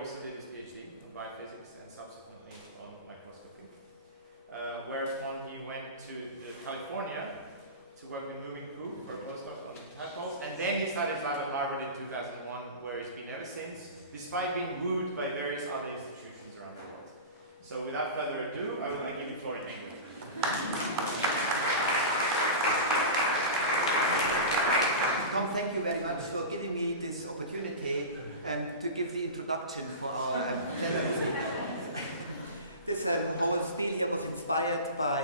also did his PhD in biophysics and subsequently on microscopy. Whereupon he went to California to work with moving goo for a postdoc on tadpoles, and then he started his lab at Harvard in 2001, where he's been ever since, despite being wooed by various other institutions around the world. So without further ado, I would like to give you Florian Engel. Tom, thank you very much for giving me this opportunity to give the introduction for our plenary speaker. This whole speech was inspired by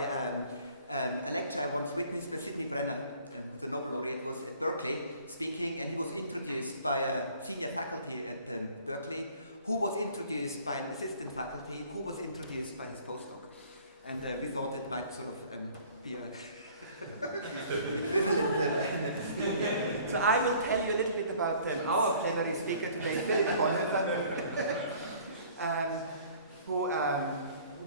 a lecture I once witnessed. Sidney Brennan, the Nobel laureate, was at Berkeley speaking, and he was introduced by a senior faculty at Berkeley, who was introduced by an assistant faculty, who was introduced by his postdoc. And we thought it might sort of be a... So I will tell you a little bit about our plenary speaker today, Philip Bonhoeffer, who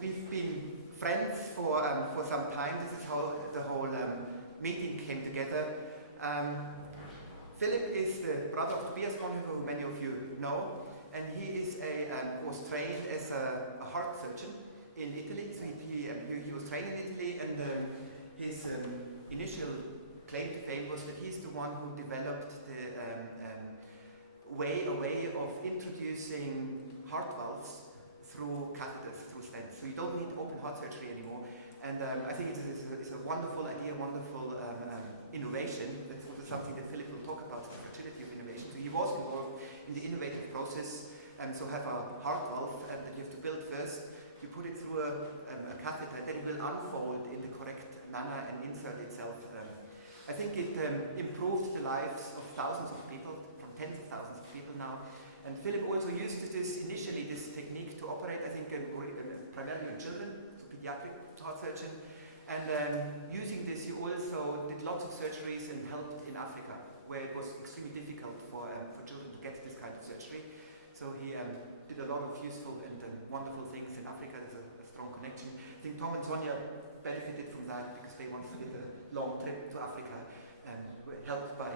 we've been friends for some time. This is how the whole meeting came together. Philip is the brother of Tobias Bonhoeffer, who many of you know, and he is was trained as a heart surgeon in Italy. So he was trained in Italy, and his initial claim to fame was that he's the one who developed the way of introducing heart valves through catheters, through stents. So you don't need open heart surgery anymore. And I think it's a wonderful idea, wonderful innovation. That's also something that Philip will talk about, the fragility of innovation. So he was involved in the innovative process. So have a heart valve that you have to build first. You put it through a catheter, then it will unfold in the correct manner and insert itself. I think it improved the lives of thousands of people, from tens of thousands of people now. And Philip also used this technique to operate, I think, primarily on children, so pediatric heart surgeon. And using this, he also did lots of surgeries and helped in Africa, where it was extremely difficult for children to get this kind of surgery. So he did a lot of useful and wonderful things in Africa. There's a strong connection. I think Tom and Sonia benefited from that because they wanted to do a long trip to Africa, helped by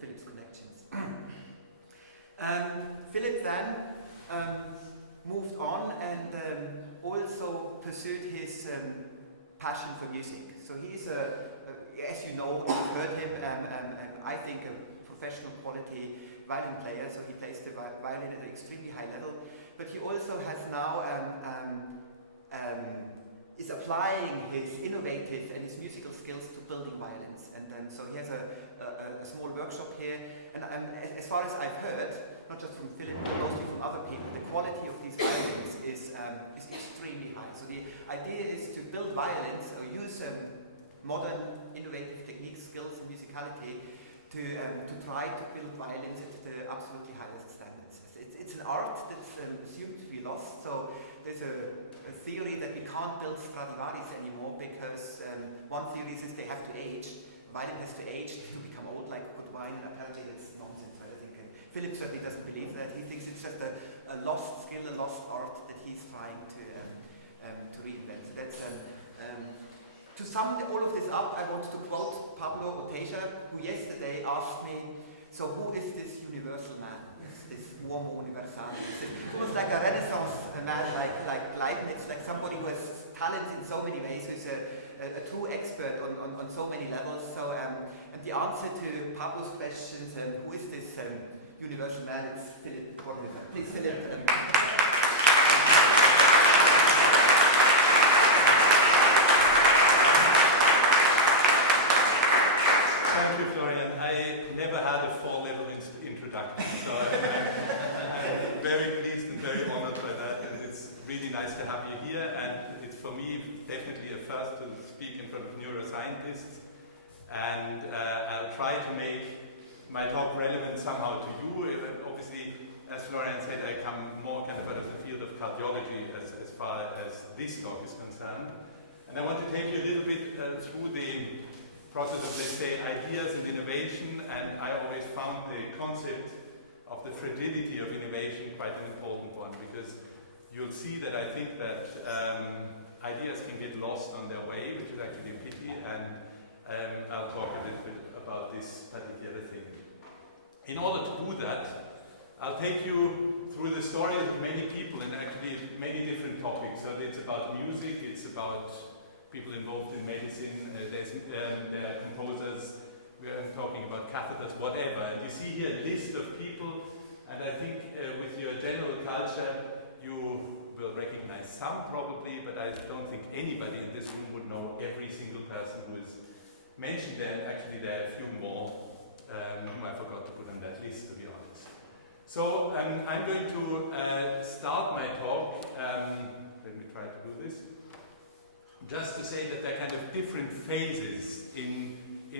Philip's connections. Philip then moved on and also pursued his passion for music. So he's as you know, you've heard him, I think a professional quality violin player, so he plays the violin at an extremely high level, but he also has now is applying his innovative and his musical skills to building violins. And so he has a small workshop here, and as far as I've heard, not just from Philip, but mostly from other people, the quality of these violins is extremely high. So the idea is to build violins, or use modern innovative techniques, skills, and musicality to try to build violins at the absolutely highest standards. It's an art that's assumed to be lost. So there's a theory that we can't build Stradivarius anymore because one theory is they have to age. Violin has to age to become old like good wine, and apparently that's nonsense, right? I think Philip certainly doesn't believe that. He thinks it's just a lost skill, a lost art that he's trying to reinvent. So that's to sum all of this up, I want to quote Pablo Oteja, who yesterday asked me, so who is this universal man? This uomo universale? Almost like a Renaissance man, like Leibniz, like somebody who has talents in so many ways, who's a true expert on so many levels. So, and the answer to Pablo's questions, who is this universal man? It's Philip Bonhoeffer. Please, Philip. Thank you, Florian. I never had a four-level introduction, so I'm very pleased and very honored by that. And it's really nice to have you here, and it's for me definitely a first to speak in front of neuroscientists. And I'll try to make my talk relevant somehow to you. Obviously, as Florian said, I come more kind of out of the field of cardiology as far as this talk is concerned. And I want to take you a little bit through the process of, let's say, ideas and innovation, and I always found the concept of the fragility of innovation quite an important one, because you'll see that I think that ideas can get lost on their way, which is actually a pity, and I'll talk a little bit about this particular thing. In order to do that, I'll take you through the stories of many people and actually many different topics. So it's about music, it's about people involved in medicine, there are composers, we're talking about catheters, whatever. And you see here a list of people, and I think with your general culture, you will recognize some probably, but I don't think anybody in this room would know every single person who is mentioned there. Actually, there are a few more whom I forgot to put on that list, to be honest. So I'm going to start my talk, let me try to do this, just to say that there are kind of different phases in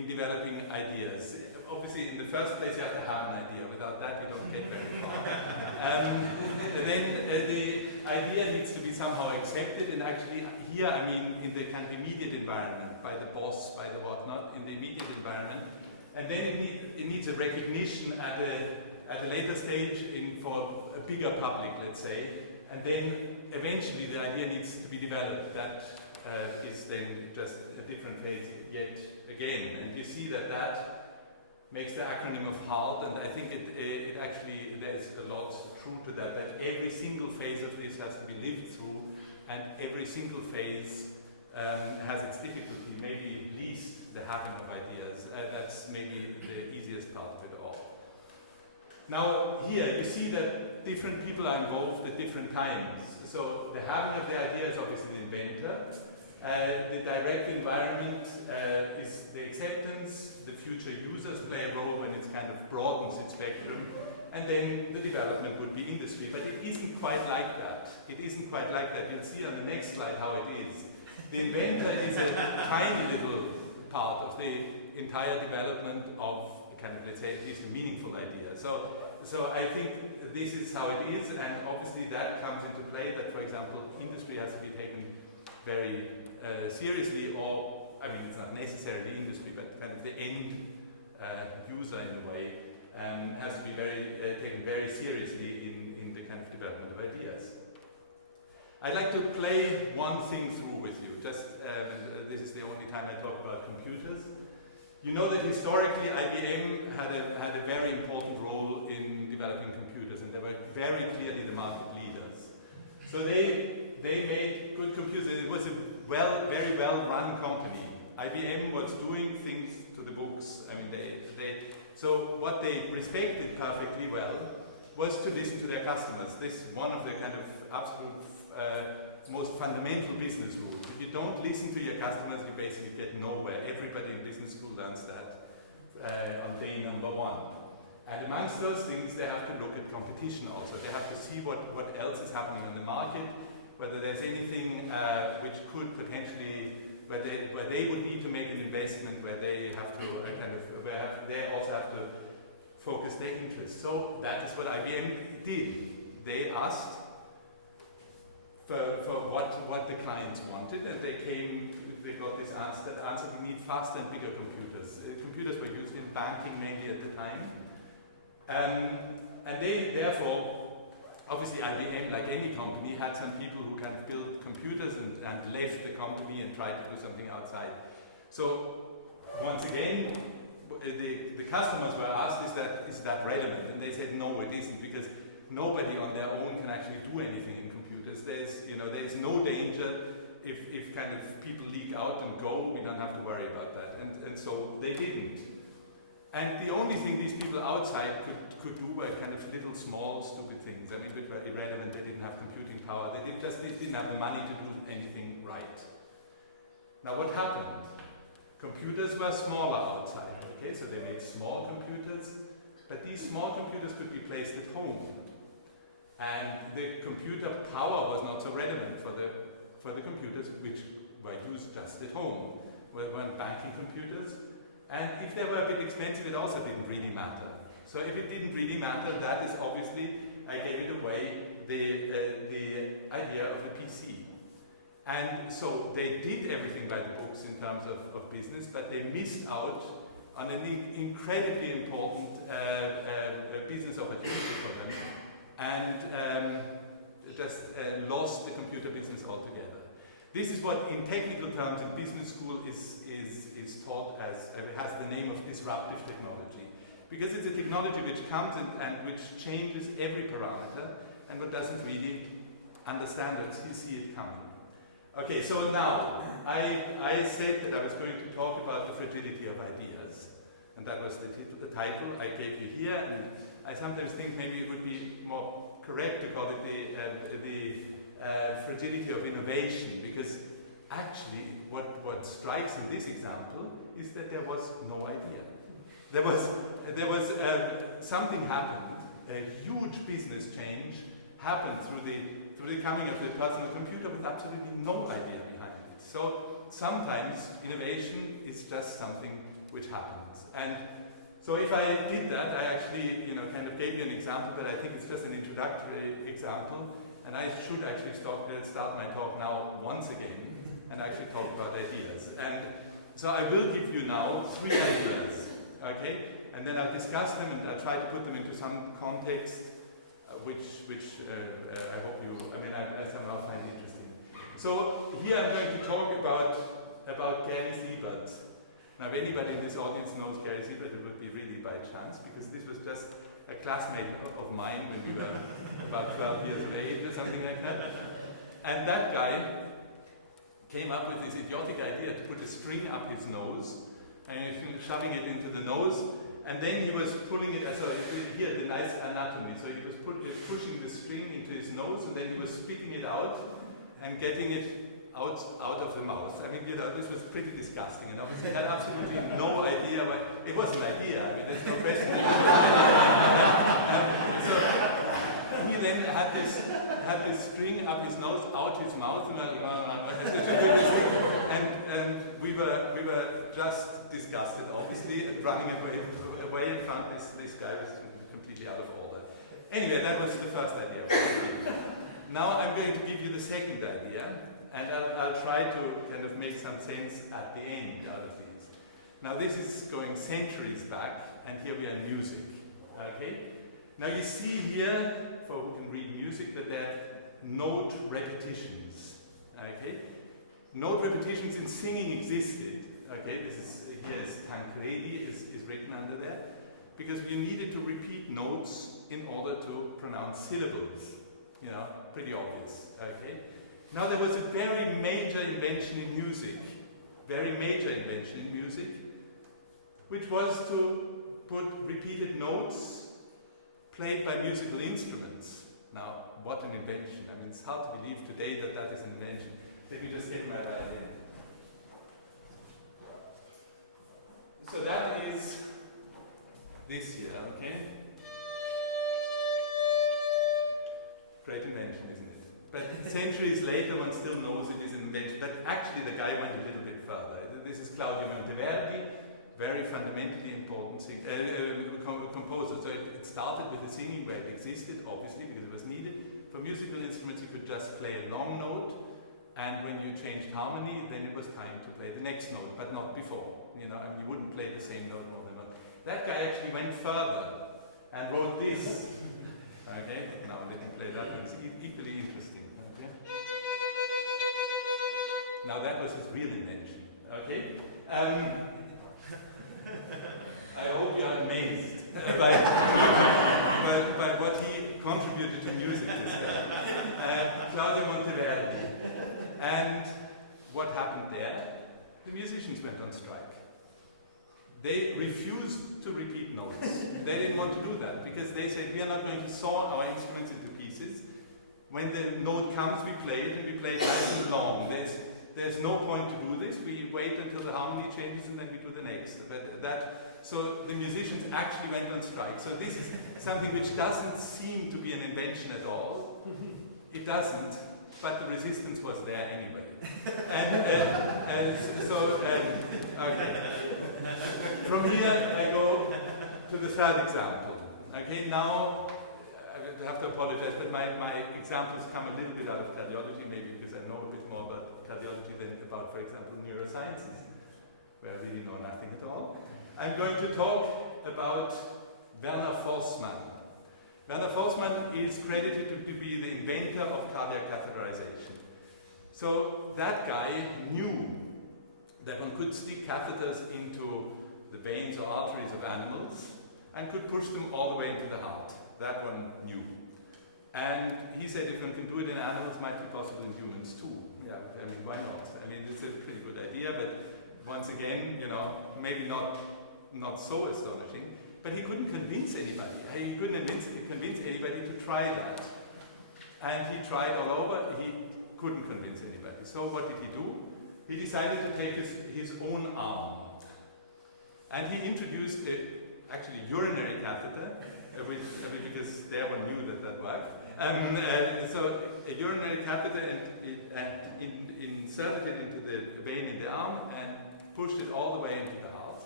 developing ideas. Obviously, in the first place, you have to have an idea. Without that, you don't get very far. Then the idea needs to be somehow accepted, and actually here, I mean, in the kind of immediate environment, by the boss, by the whatnot, in the immediate environment. And then it needs a recognition at a later stage for a bigger public, let's say. And then eventually the idea needs to be developed. That is then just a different phase yet again. And you see that makes the acronym of HARD, and I think it actually, there's a lot true to that every single phase of this has to be lived through, and every single phase has its difficulty, maybe least the having of ideas. That's maybe the easiest part of it all. Now here you see that different people are involved at different times. So the having of the idea is obviously the inventor. The direct environment is the acceptance. The future users play a role when it kind of broadens its spectrum. And then the development would be industry. But it isn't quite like that. It isn't quite like that. You'll see on the next slide how it is. The inventor is a tiny little part of the entire development of kind of, let's say, at least a meaningful idea. So I think this is how it is, and obviously that comes into play that, for example, industry has to be taken very seriously, or, I mean, it's not necessarily industry, but kind of the end user in a way has to be taken very seriously in the kind of development of ideas. I'd like to play one thing through with you, and this is the only time I talk about computers. You know that historically IBM had a very important role in developing computers, and they were very clearly the market leaders. So they made good computers. It was a very well run company. IBM was doing things to the books. I mean, so what they respected perfectly well was to listen to their customers. This is one of the kind of absolute most fundamental business rules. If you don't listen to your customers, you basically get nowhere. Everybody in business school learns that on day number one. And amongst those things, they have to look at competition also. They have to see what else is happening on the market, whether there's anything which could potentially, where they would need to make an investment, where they have to they also have to focus their interests. So that is what IBM did. They asked for what the clients wanted, and they got this answer, we need faster and bigger computers. Computers were used in banking mainly at the time. And they, therefore, obviously IBM, like any company, had some people who kind of built computers and left the company and tried to do something outside. So, once again, the customers were asked, is that relevant? And they said, no, it isn't, because nobody on their own can actually do anything in computers. There's no danger if kind of people leak out and go, we don't have to worry about that. And so they didn't. And the only thing these people outside could do were kind of little small stupid things. I mean, which were irrelevant. They didn't have computing power. They didn't have the money to do anything right. Now what happened? Computers were smaller outside. Okay, so they made small computers, but these small computers could be placed at home. And the computer power was not so relevant for the computers which were used just at home. They weren't banking computers. And if they were a bit expensive, it also didn't really matter. So if it didn't really matter, that is obviously, I gave it away, the idea of the PC. And so they did everything by the books in terms of business, but they missed out on an incredibly important business opportunity for them, and just lost the computer business altogether. This is what, in technical terms, in business school is taught as, has the name of disruptive technology. Because it's a technology which comes and which changes every parameter, and what doesn't really understand it, see it coming. Okay, so now, I said that I was going to talk about the fragility of ideas, and that was the title I gave you here, and I sometimes think maybe it would be more correct to call it the fragility of innovation, because actually what strikes in this example is that there was no idea. There was something happened, a huge business change happened through the coming of the personal computer with absolutely no idea behind it. So sometimes innovation is just something which happens. And so if I did that, I actually kind of gave you an example, but I think it's just an introductory example, and I should actually start my talk now once again and actually talk about ideas. And so I will give you now 3 ideas, okay? And then I'll discuss them and I'll try to put them into some context which I hope I somehow find interesting. So here I'm going to talk about Gary Siebert. Now, if anybody in this audience knows Gary Siebert, it would be really by chance, because this was just a classmate of mine when we were about 12 years of age or something like that. And that guy came up with this idiotic idea to put a string up his nose, and shoving it into the nose, and then he was pulling it, so here the nice anatomy, so he was pushing the string into his nose, and then he was spitting it out and getting it out of the mouth. I mean, this was pretty disgusting, and obviously he had absolutely no idea why. It was an idea, I mean, there's no question. So he then had this string up his nose, out his mouth, and we were just disgusted, obviously, and running away and found this guy was completely out of order. Anyway, that was the first idea. Now I'm going to give you the second idea, and I'll try to kind of make some sense at the end out of these. Now this is going centuries back, and here we are in music. Okay? Now you see here, for who can read music, that there are note repetitions. Okay? Note repetitions in singing existed. Okay, here is Tancredi is written under there, because you needed to repeat notes in order to pronounce syllables. Pretty obvious. Okay. Now there was a very major invention in music, which was to put repeated notes played by musical instruments. Now, what an invention! I mean, it's hard to believe today that that is an invention. Let me just get my violin. So that is this here, okay? Great invention, isn't it? But centuries later, one still knows it is an invention. But actually, the guy went a little bit further. This is Claudio Monteverdi, very fundamentally important composer. So it started with the singing where it existed, obviously, because it was needed. For musical instruments, you could just play a long note, and when you changed harmony, then it was time to play the next note, but not before. You wouldn't play the same note more than one. That guy actually went further and wrote this. Okay, now let me play that one. It's equally interesting. Okay. Now that was his real invention. Okay. I hope you are amazed by what he contributed to music. This guy, Claudio Monteverdi. And what happened there? The musicians went on strike. They refused to repeat notes. They didn't want to do that because they said, we are not going to saw our instruments into pieces. When the note comes, we play it, and we play it nice and long. There's no point to do this. We wait until the harmony changes and then we do the next. So the musicians actually went on strike. So this is something which doesn't seem to be an invention at all. It doesn't, but the resistance was there anyway. Okay. From here, I go to the third example. Okay, now I have to apologize, but my examples come a little bit out of cardiology, maybe because I know a bit more about cardiology than about, for example, neurosciences, where I really know nothing at all. I'm going to talk about Werner Forssmann. Werner Forssmann is credited to be the inventor of cardiac catheterization. So that guy knew that one could stick catheters into the veins or arteries of animals and could push them all the way into the heart. That one knew. And he said if one can do it in animals, might be possible in humans too. Yeah, I mean, why not? I mean, it's a pretty good idea, but once again, you know, maybe not so astonishing. But he couldn't convince anybody. He couldn't convince anybody to try that. And he tried all over. He couldn't convince anybody. So what did he do? He decided to take his own arm. And he introduced actually urinary catheter, because there one knew that worked. So a urinary catheter and inserted it into the vein in the arm and pushed it all the way into the heart.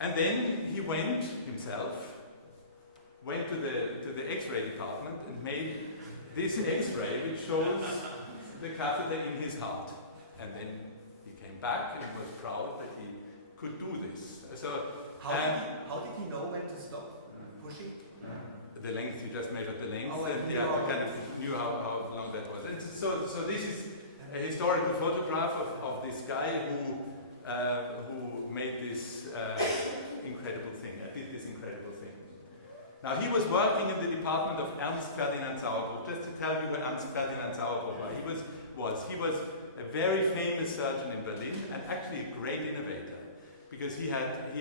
And then he went to the X-ray department and made this X-ray which shows the catheter in his heart. And then he came back and was proud that he could do this. So how did he know when to stop pushing? The length, he just measured the length, Oh, and yeah, kind of knew how long that was. And so this is a historical photograph of this guy who made this incredible thing, did this incredible thing. Now he was working in the department of Ernst Ferdinand Sauerbruch. Just to tell you who Ernst Ferdinand Sauerbruch was. He was a very famous surgeon in Berlin and actually a great innovator, because he had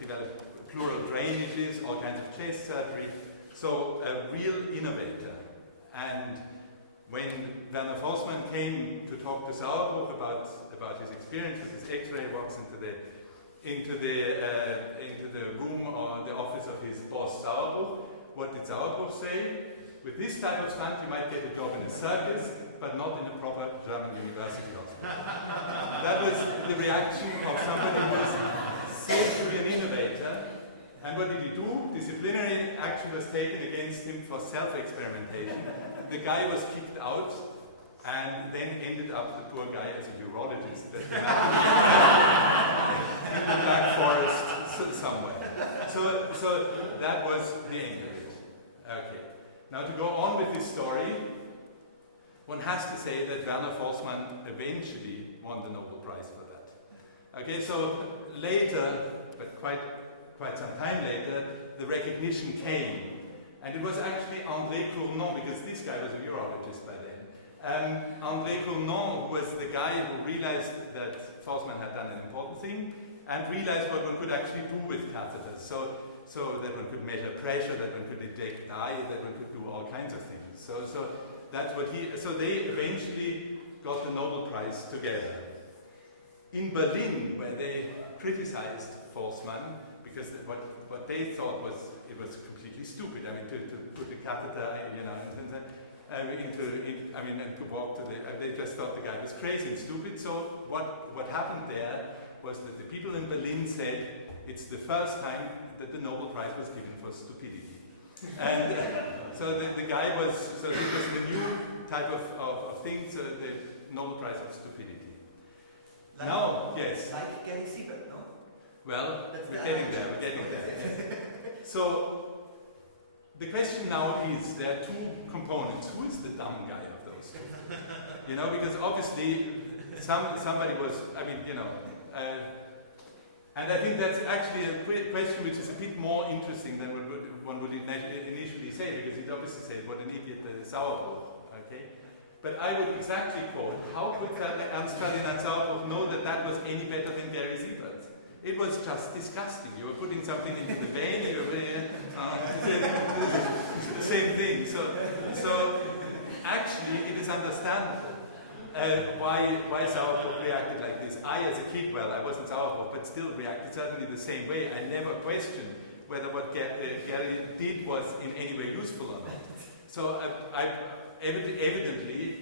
developed pleural drainages, all kinds of chest surgery, so a real innovator. And when Werner Forssmann came to talk to Sauerbruch about his experience with his X-ray, walks into the room or the office of his boss Sauerbruch, what did Sauerbruch say? With this type of stunt you might get a job in a circus, but not in a proper German university hospital. That was the reaction of somebody who was said to be an innovator. And what did he do? Disciplinary action was taken against him for self-experimentation. The guy was kicked out and then ended up, the poor guy, as a urologist in the Black Forest somewhere. So that was the end of it. Okay. Now to go on with this story, one has to say that Werner Forssmann eventually won the Nobel Prize for that. Okay, so later, but quite some time later, the recognition came. And it was actually André Cournot, because this guy was a urologist by then. André Cournot was the guy who realized that Forssmann had done an important thing and realized what one could actually do with catheters. So that one could measure pressure, that one could detect dye, that one could do all kinds of things. So that's what so they eventually got the Nobel Prize together. In Berlin, where they criticized Forssmann, because what they thought was completely stupid. I mean, to put a catheter, you know, and to walk to they just thought the guy was crazy and stupid. So what happened there was that the people in Berlin said it's the first time that the Nobel Prize was given for stupidity. And so the guy this was the new type of thing, so the Nobel Prize of stupidity. Yes. Like Gary Siebert, no? Well, we're getting there. So, the question now is, there are two components. Who is the dumb guy of those two? You know, because obviously somebody was, and I think that's actually a question which is a bit more interesting than one would initially say, because he'd obviously say, what an idiot Sauerbruch, okay? But I would exactly quote, how could Ernst Ferdinand Sauerbruch know that was any better than Gary Siebert? It was just disgusting. You were putting something into the vein, you were the same thing. So actually, it is understandable why Sauerbruch reacted like this. I, as a kid, well, I wasn't Sauerbruch, but still reacted certainly the same way. I never questioned whether what Gary did was in any way useful or not. So evidently,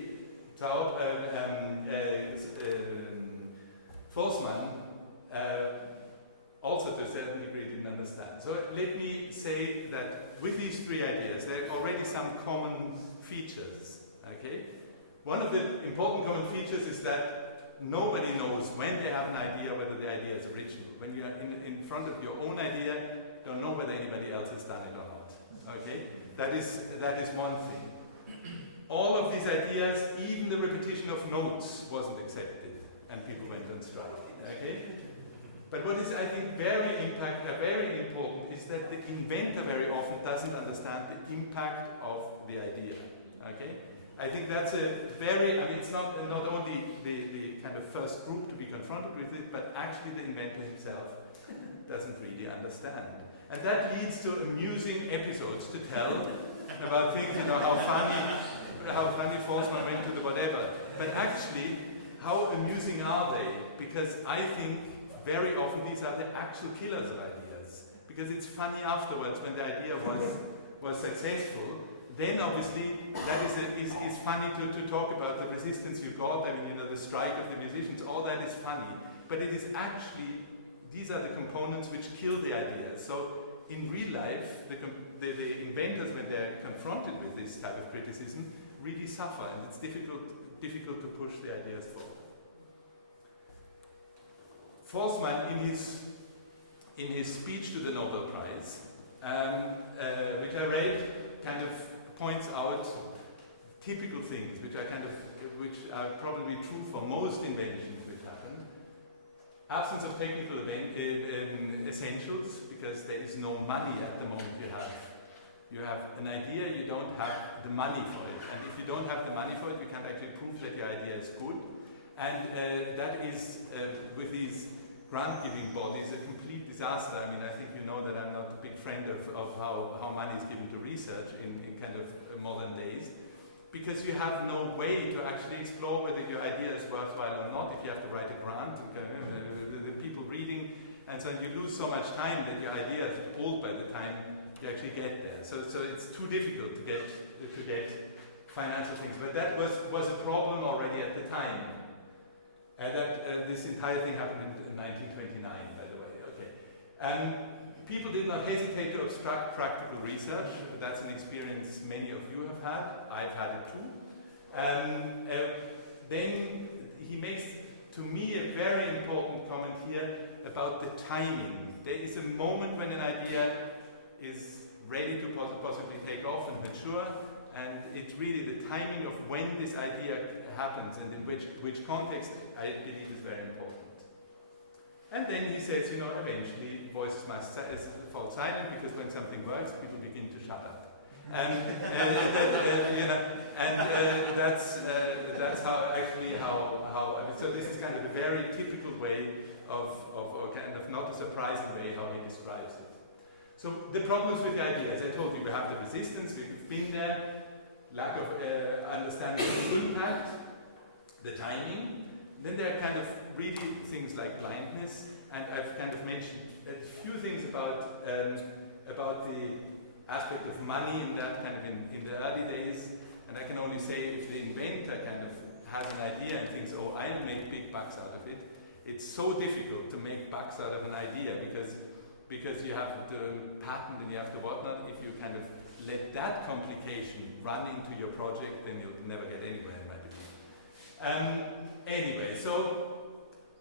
Forssmann also to a certain degree didn't understand. So let me say that with these three ideas, there are already some common features. Okay? One of the important common features is that nobody knows when they have an idea whether the idea is original. When you're in front of your own idea, you don't know whether anybody else has done it or not. Okay? That is one thing. All of these ideas, even the repetition of notes, wasn't accepted, and people went on strike. Okay? But what is, I think, very important is that the inventor very often doesn't understand the impact of the idea. Okay? I think that's a very, I mean, it's not only the kind of first group to be confronted with it, but actually the inventor himself doesn't really understand. And that leads to amusing episodes to tell about things, you know, how funny Forstmann went to the whatever. But actually, how amusing are they? Because I think very often these are the actual killers of ideas. Because it's funny afterwards when the idea was successful. Then obviously that is funny to talk about the resistance you got. I mean, you know, the strike of the musicians, all that is funny. But it is actually, these are the components which kill the idea. So in real life, the inventors, when they're confronted with this type of criticism, really suffer, and it's difficult to push the ideas forward. Forstmann, in his speech to the Nobel Prize, which I read, kind of points out typical things which are probably true for most inventions which happen. Absence of technical essentials, because there is no money at the moment you have an idea, you don't have the money for it. And if you don't have the money for it, you can't actually prove that your idea is good. And that is, with these grant-giving bodies, a complete disaster. I mean, I think you know that I'm not a big friend of how money is given to research in kind of modern days, because you have no way to actually explore whether your idea is worthwhile or not. If you have to write a grant, the people reading, and so you lose so much time that your idea is old by the time you actually get there. So it's too difficult to get financial things. But that was a problem already at the time. And this entire thing happened in 1929, by the way. Okay. People did not hesitate to obstruct practical research. That's an experience many of you have had. I've had it too. Then he makes, to me, a very important comment here about the timing. There is a moment when an idea is ready to possibly take off and mature, and it's really the timing of when this idea happens and in which context, I believe, is very important. And then he says, you know, eventually voices must fall silent, because when something works, people begin to shut up. And you know, and that's how so this is kind of a very typical way of kind of not a surprising way how he describes it. So the problems with the idea, as I told you, we have the resistance, we've been there, lack of understanding of the impact, the timing. Then there are kind of really things like blindness, and I've kind of mentioned a few things about the aspect of money in that kind of in the early days. And I can only say if the inventor kind of has an idea and thinks, oh, I'll make big bucks out of it. It's so difficult to make bucks out of an idea because you have to patent and you have to whatnot. If you kind of let that complication run into your project, then you'll never get anywhere, in my belief. Anyway, so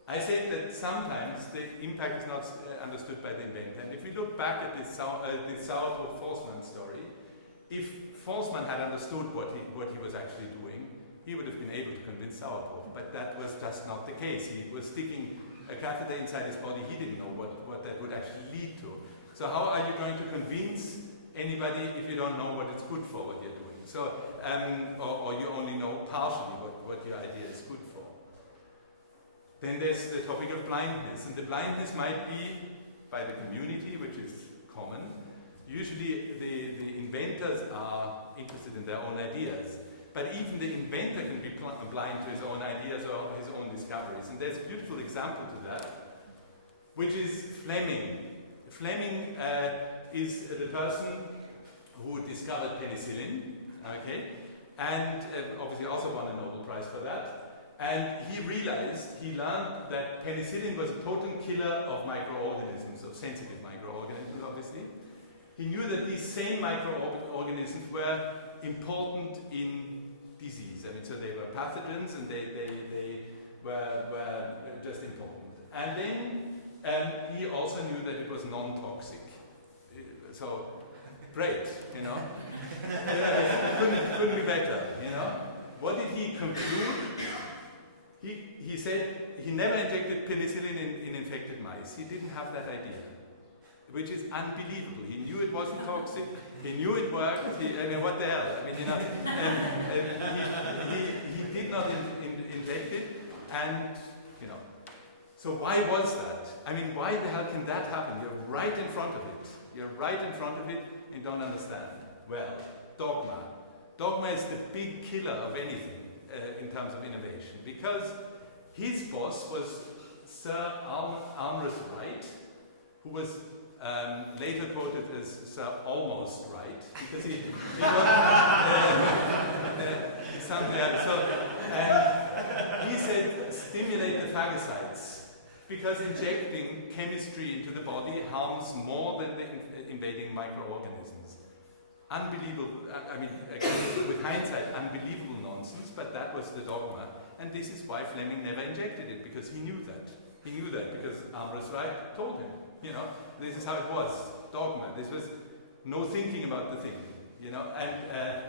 I said that sometimes the impact is not understood by the inventor. And if we look back at this Sauerbrot-Forstmann story, if Forstmann had understood what he was actually doing, he would have been able to convince Sauerbrot. But that was just not the case. He was sticking a catheter inside his body. He didn't know what that would actually lead to. So how are you going to convince anybody if you don't know what it's good for, what you're doing? So, or you only know partially what your idea is good for. Then there's the topic of blindness. And the blindness might be by the community, which is common. Usually the inventors are interested in their own ideas. But even the inventor can be blind to his own ideas or his own discoveries. And there's a beautiful example to that, which is Fleming. Fleming is the person who discovered penicillin, okay? And obviously also won a Nobel Prize for that. And he learned that penicillin was a potent killer of microorganisms, of sensitive microorganisms, obviously. He knew that these same microorganisms were important in disease. I mean, so they were pathogens and they were just important. And then he also knew that it was non-toxic. So, great, you know. couldn't be better, you know. What did he conclude? He said he never injected penicillin in infected mice. He didn't have that idea, which is unbelievable. He knew knew it wasn't toxic. He knew it worked. I mean, what the hell? I mean, you know, he did not inject it, and you know. So why was that? I mean, why the hell can that happen? You're right in front of it. You're right in front of it and don't understand. Well, dogma. Dogma is the big killer of anything in terms of innovation, because his boss was Sir Armrus Wright, who was later quoted as Sir Almost Right, because he got something else. So, he said, stimulate the phagocytes, because injecting chemistry into the body harms more than the invading microorganisms. Unbelievable, I mean, again, with hindsight, unbelievable nonsense, but that was the dogma. And this is why Fleming never injected it, because he knew that. He knew that because Armrus Wright told him, you know, this is how it was, dogma. This was no thinking about the thing, you know. And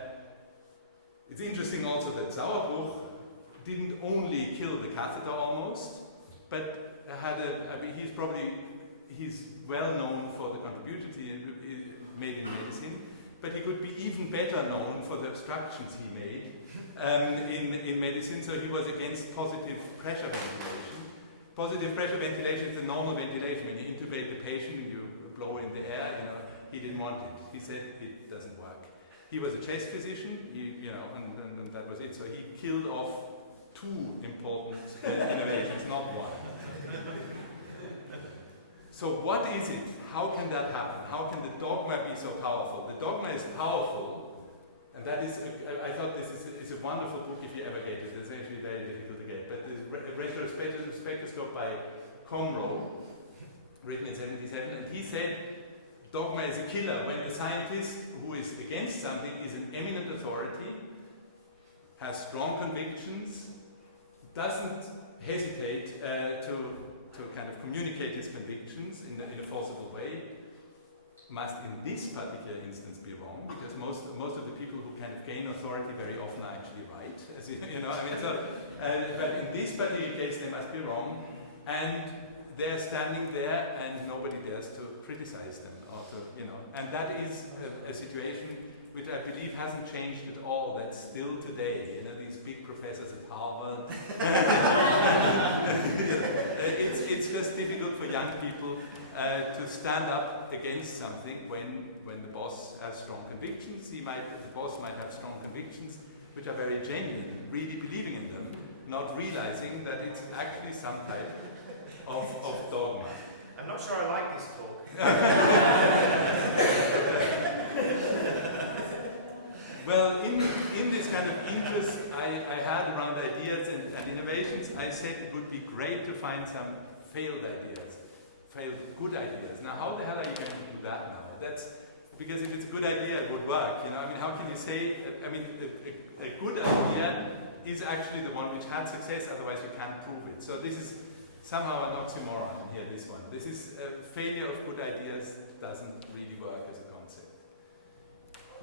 it's interesting also that Sauerbruch didn't only kill the catheter almost, but had I mean, he's well known for the contributions he made in medicine, but he could be even better known for the obstructions he made in medicine. So he was against positive pressure ventilation. Positive pressure ventilation is the normal ventilation. When you intubate the patient, you blow in the air, you know, he didn't want it. He said it doesn't work. He was a chest physician, you know, and that was it. So he killed off two important innovations, not one. So what is it? How can that happen? How can the dogma be so powerful? The dogma is powerful, and that is, I thought this is a wonderful book if you ever get it. It's actually very difficult to get, but the Retrospectoscope by Comroe, written in 1977, and he said, dogma is a killer when the scientist who is against something is an eminent authority, has strong convictions, doesn't hesitate to kind of communicate his convictions in a forcible way, must in this particular instance be wrong, because most of the people who kind of gain authority very often are actually right, as you know. I mean, so, but in this particular case they must be wrong, and they're standing there and nobody dares to criticize them, or to, you know, and that is a situation which I believe hasn't changed at all. That's still today, you know, these big professors at Harvard. It's just difficult for young people to stand up against something when the boss has strong convictions. The boss might have strong convictions which are very genuine, really believing in them, not realizing that it's actually some type of dogma. I'm not sure I like this talk. Well, in this kind of interest I had around ideas and innovations, I said it would be great to find some failed good ideas. Now, how the hell are you going to do that now? That's because if it's a good idea, it would work. You know, I mean, how can you say? I mean, a good idea is actually the one which had success. Otherwise, you can't prove it. So this is somehow an oxymoron here. This one. This is failure of good ideas doesn't really work as a concept.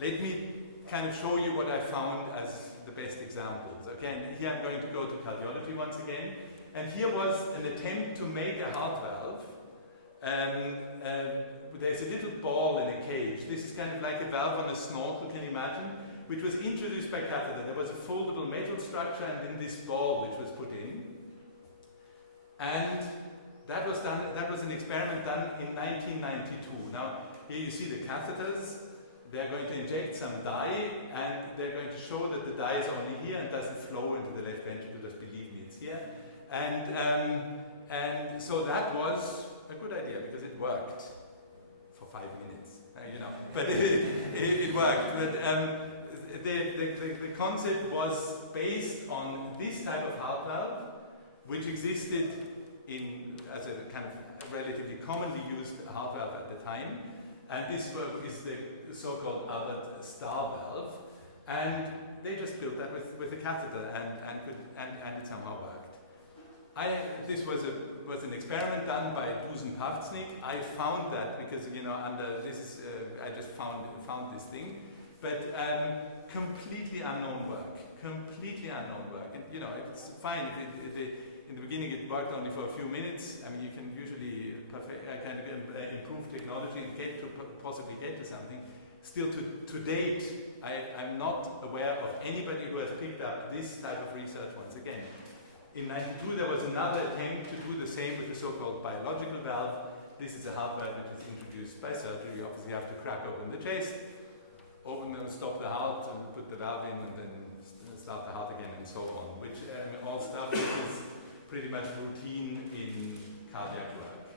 Let me kind of show you what I found as the best examples. Again, here I'm going to go to cardiology once again, and here was an attempt to make a heart valve. There's a little ball in a cage. This is kind of like a valve on a snorkel, can you imagine? Which was introduced by catheter. There was a foldable metal structure and then this ball which was put in. And that was an experiment done in 1992. Now, here you see the catheters. They're going to inject some dye, and they're going to show that the dye is only here and doesn't flow into the left ventricle. Just believe me, it's here. And so that was a good idea because it worked for 5 minutes, you know. But it worked. But the concept was based on this type of heart valve, which existed as a kind of relatively commonly used heart valve at the time. And this is the so-called Albert Starr valve, and they just built that with a catheter, and it somehow worked. This was an experiment done by Dusan Pavcnik. I found that because, you know, I just found this thing, but completely unknown work, and you know, it's fine if in the beginning it worked only for a few minutes. I mean, you can usually improve technology and possibly get to something. Still, to date, I'm not aware of anybody who has picked up this type of research once again. In 1992, there was another attempt to do the same with the so-called biological valve. This is a heart valve which is introduced by surgery. You obviously have to crack open the chest, open and stop the heart, and put the valve in, and then start the heart again, and so on. Which all stuff is pretty much routine in cardiac work.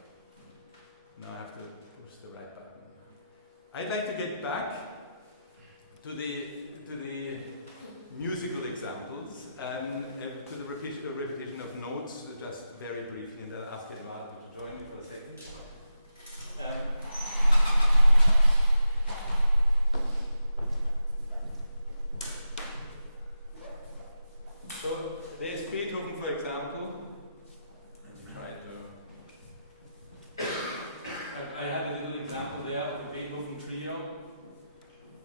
Now I have to push the right button. I'd like to get back to the musical examples, to the repetition of notes, just very briefly, and I'll ask Eduardo to join me for a second. So there's Beethoven, for example. Let me try to. I had a little example there of the Beethoven trio,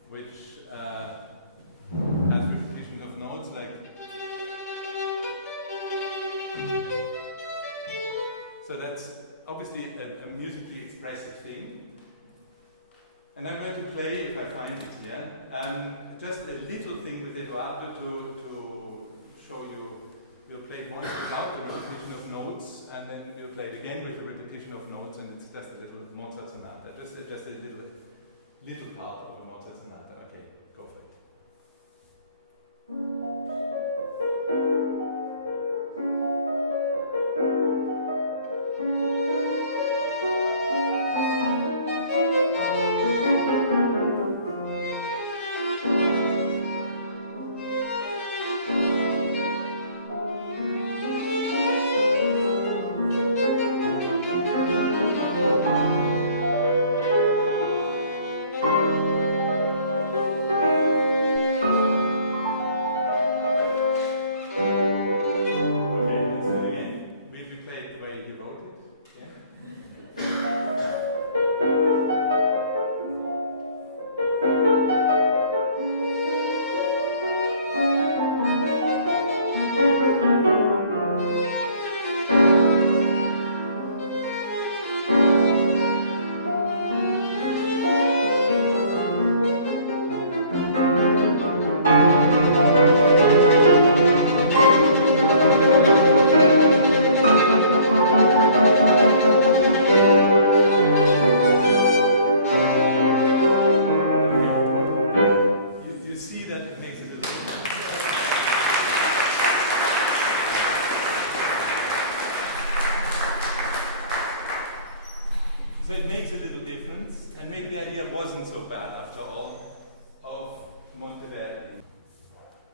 which has repetition of notes like. So that's obviously a musically expressive thing. And I'm going to play, if I find it here, just a little thing with Eduardo to show you. We'll play it once without the repetition of notes, and then we'll play it again with the repetition of notes, and it's just a little Mozart sonata, just a little part of a Mozart sonata. Okay, go for it.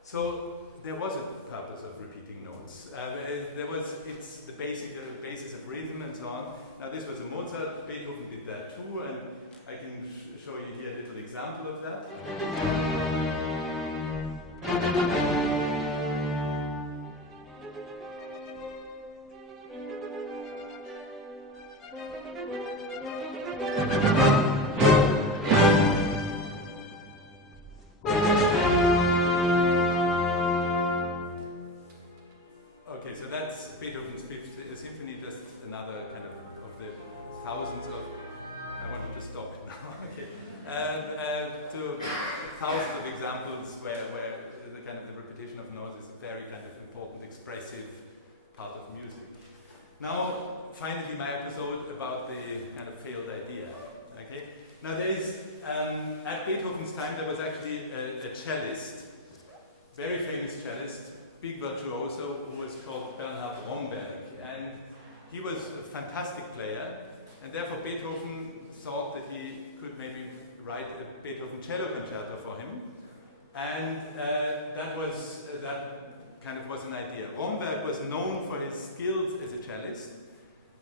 So there was a purpose of repeating notes. It's the basis of rhythm and so on. Now this was a Mozart, Beethoven did that too, and I can show you here a little example of that. Okay, so that's Beethoven's Fifth Symphony, just another kind of the thousands of. I wanted to stop it now. Okay, to thousands of examples where the kind of the repetition of notes is a very kind of important, expressive part of music. Now, finally, my episode about the kind of failed idea. Okay, now there is at Beethoven's time there was actually a cellist, very famous cellist. Big virtuoso who was called Bernhard Romberg, and he was a fantastic player, and therefore Beethoven thought that he could maybe write a Beethoven cello concerto for him, and that was an idea. Romberg was known for his skills as a cellist,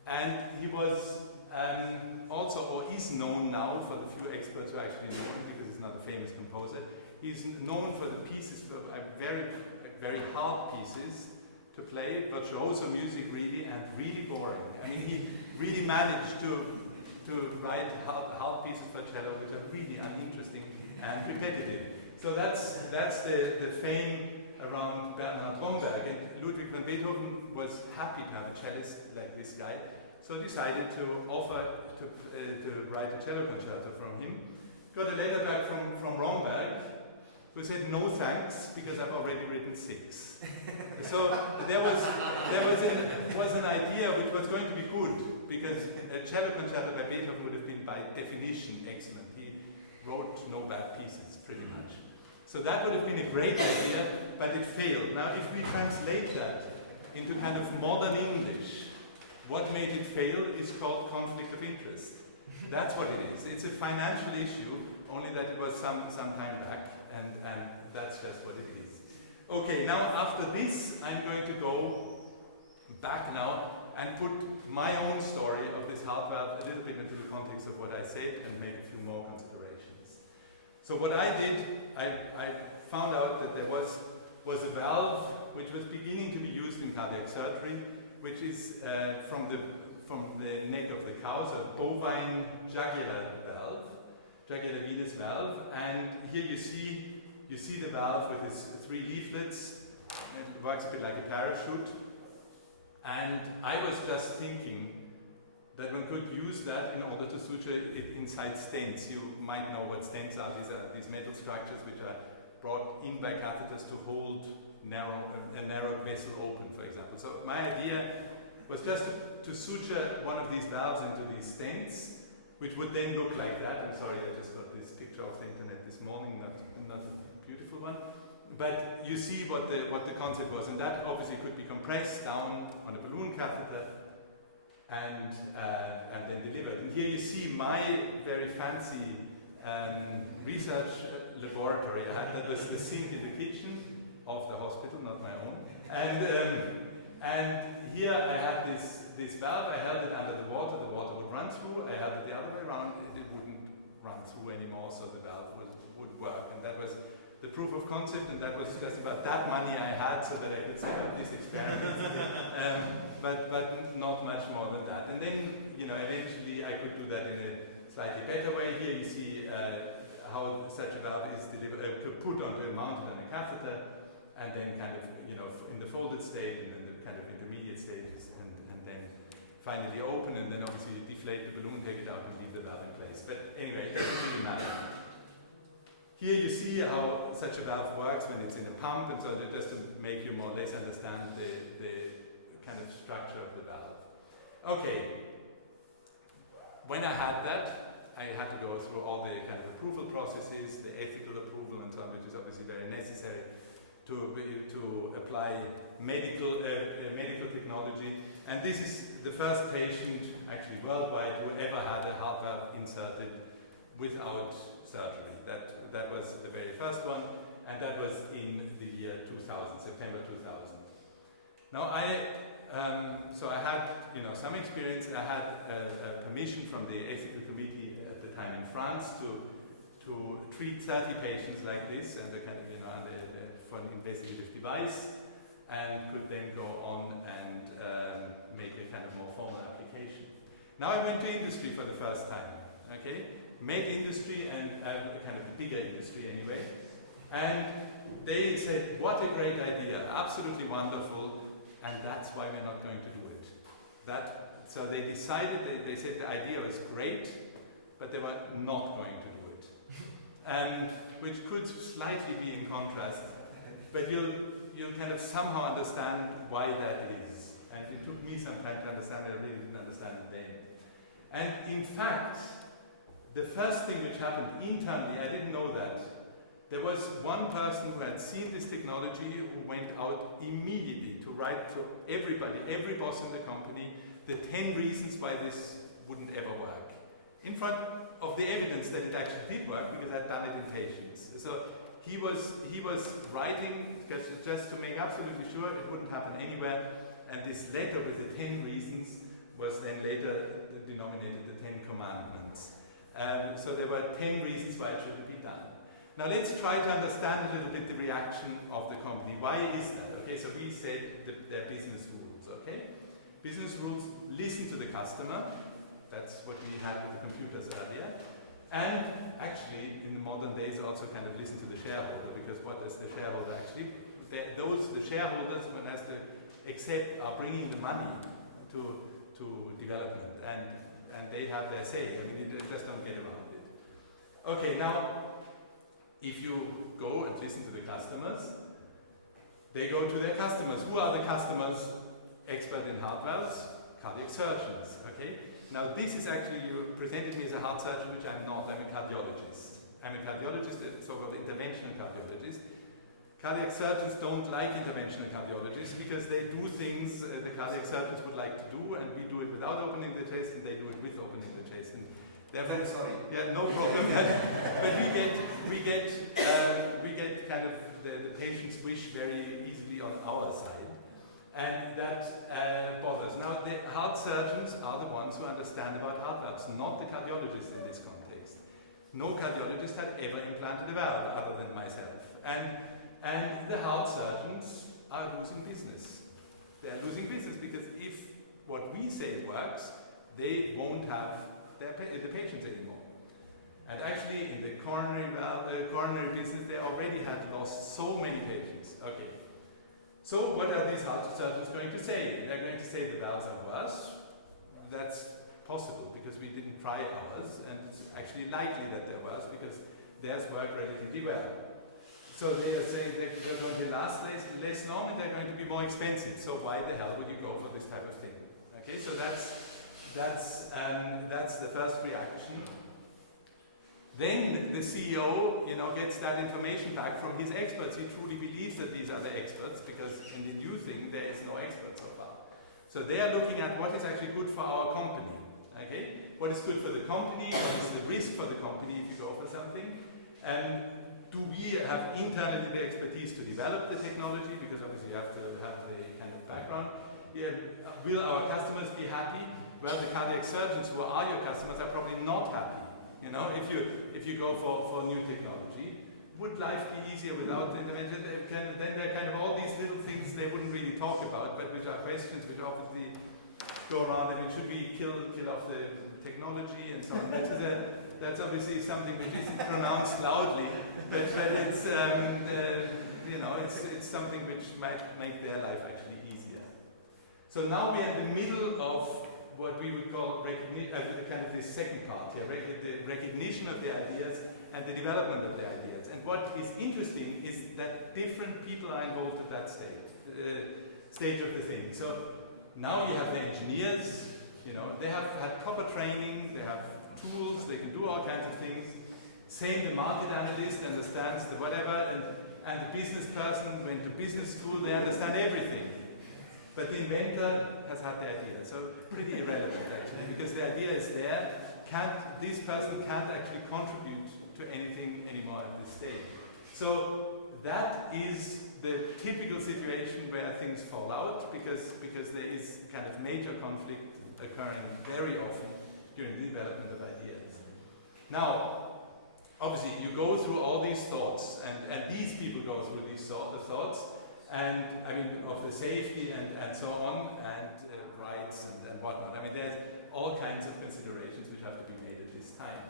and he was also, or is known now for the few experts who actually know him, because he's not a famous composer. He's known for the pieces, for very hard pieces to play, virtuoso music really, and really boring. I mean, he really managed to write hard pieces for cello which are really uninteresting and repetitive. So that's the fame around Bernhard Romberg, and Ludwig van Beethoven was happy to have a cellist like this guy. so decided to offer to write a cello concerto from him. Got a letter back from Romberg, who said no thanks because I've already written 6. So there was an idea which was going to be good, because a cello concerto by Beethoven would have been by definition excellent. He wrote no bad pieces, pretty much. So that would have been a great idea, but it failed. Now if we translate that into kind of modern English, what made it fail is called conflict of interest. That's what it is. It's a financial issue, only that it was some time back, and that's just what it is. Okay, now after this, I'm going to go back now and put my own story of this heart valve a little bit into the context of what I said and make a few more considerations. So what I did, I found out that there was a valve which was beginning to be used in cardiac surgery, which is from the neck of the cow, so bovine jugular valve, jugular venous valve, and here you see the valve with its 3 leaflets. It works a bit like a parachute, and I was just thinking that one could use that in order to suture it inside stents. You might know what stents are. These are these metal structures which are brought in by catheters to hold a narrow vessel open, for example. So my idea was just to suture one of these valves into these stents, which would then look like that. I'm sorry, I just got this picture off the internet this morning, not a beautiful one. But you see what the concept was, and that obviously could be compressed down on a balloon catheter and then delivered. And here you see my very fancy research laboratory I had. That was the sink in the kitchen of the hospital, not my own. And here I had this valve. I held it under the water would run through. I held it the other way around, it wouldn't run through anymore, so the valve would work. And that was the proof of concept, and that was just about that money I had so that I could set up this experiment. But not much more than that. And then, eventually I could do that in a slightly better way. Here you see how such a valve is delivered, put onto a mounted on a catheter, and then kind of, in the folded state, and then the kind of intermediate stages, and then finally open, and then obviously you deflate the balloon, take it out, and leave the valve in place. But anyway, it doesn't really matter. Here you see how such a valve works when it's in a pump, and so just to make you more or less understand the kind of structure of the valve. Okay, when I had that, I had to go through all the kind of approval processes, the ethical approval and so on, which is obviously very necessary to apply medical technology. And this is the first patient, actually worldwide, who ever had a heart valve inserted without surgery. That was the very first one, and that was in the year 2000, September 2000. Now so I had some experience. I had a permission from the ethical committee at the time in France to treat 30 patients like this, and the kind of for an investigative device, and could then go on and make a kind of more formal application. Now I went to industry for the first time. Okay, med industry and kind of bigger industry anyway, and they said, "What a great idea! Absolutely wonderful." And that's why we're not going to do it. So they decided, they said the idea was great, but they were not going to do it. And which could slightly be in contrast, but you'll kind of somehow understand why that is. And it took me some time to understand it. I really didn't understand it then. And in fact, the first thing which happened internally, I didn't know that. There was one person who had seen this technology who went out immediately to write to everybody, every boss in the company, the 10 reasons why this wouldn't ever work. In front of the evidence that it actually did work, because I'd done it in patients. So he was writing just to make absolutely sure it wouldn't happen anywhere, and this letter with the 10 reasons was then later denominated the 10 Commandments. So there were 10 reasons why it shouldn't be done. Now let's try to understand a little bit the reaction of the company. Why is that? Okay, so we said their business rules, okay? Business rules, listen to the customer. That's what we had with the computers earlier. And actually, in the modern days, also kind of listen to the shareholder, because what does the shareholder actually... The shareholders, one has to accept, are bringing the money to development, and they have their say. I mean, you just don't get around it. Okay, now, if you go and listen to the customers, they go to their customers. Who are the customers? Expert in heart valves, cardiac surgeons, okay? Now this is actually, you presented me as a heart surgeon, which I'm not. I'm a cardiologist. I'm a cardiologist, a so-called interventional cardiologist. Cardiac surgeons don't like interventional cardiologists because they do things the cardiac surgeons would like to do, and we do it without opening the chest, and they do it with opening the chest. And therefore, Very sorry. yeah, no problem. But we get kind of the patient's wish very easily on our side, and that bothers. Now, the heart surgeons are the ones who understand about heart valves, not the cardiologists in this context. No cardiologist had ever implanted a valve other than myself, and the heart surgeons are losing business. They are losing business because if what we say works, they won't have the patients anymore. And actually, in the coronary business, they already had lost so many patients. Okay. So what are these heart surgeons going to say? They're going to say the valves are worse. That's possible because we didn't try ours, and it's actually likely that they're worse because theirs work relatively well. So they are saying they're going to last less long and they're going to be more expensive. So why the hell would you go for this type of thing? Okay, so that's the first reaction. Then the CEO, gets that information back from his experts. He truly believes that these are the experts because in the new thing there is no expert so far. So they are looking at what is actually good for our company. Okay, what is good for the company? What is the risk for the company if you go for something? And do we have internally the expertise to develop the technology? Because obviously you have to have the kind of background. Yeah, will our customers be happy? Well, the cardiac surgeons who are your customers are probably not happy. If you go for new technology, would life be easier without the intervention? Then there are kind of all these little things they wouldn't really talk about, but which are questions which obviously go around. I mean, should we kill off the technology and so on? That's obviously something which isn't pronounced loudly, but it's it's something which might make their life actually easier. So now we are in the middle of what we would call kind of this second part here, the recognition of the ideas and the development of the ideas. And what is interesting is that different people are involved at that stage of the thing. So now you have the engineers, they have had proper training, they have tools, they can do all kinds of things. Same, the market analyst understands the whatever, and the business person went to business school, they understand everything. But the inventor has had the idea, so pretty irrelevant actually, because the idea is there. This person can't actually contribute to anything anymore at this stage. So that is the typical situation where things fall out because there is kind of major conflict occurring very often during the development of ideas. Now, obviously, you go through all these thoughts, and these people go through these thoughts, and I mean, of the safety and so on, and rights and whatnot. I mean, there's all kinds of considerations which have to be made at this time.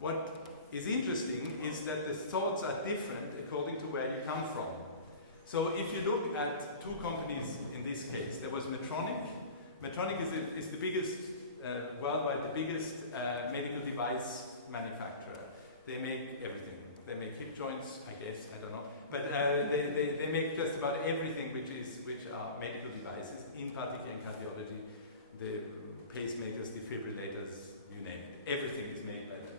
What is interesting is that the thoughts are different according to where you come from. So if you look at two companies in this case, there was Medtronic. Medtronic is the biggest, worldwide, the biggest medical device manufacturer. They make everything. They make hip joints, I guess, I don't know. But they make just about everything which are medical devices, in particular in cardiology, the pacemakers, defibrillators, you name it. Everything is made by them.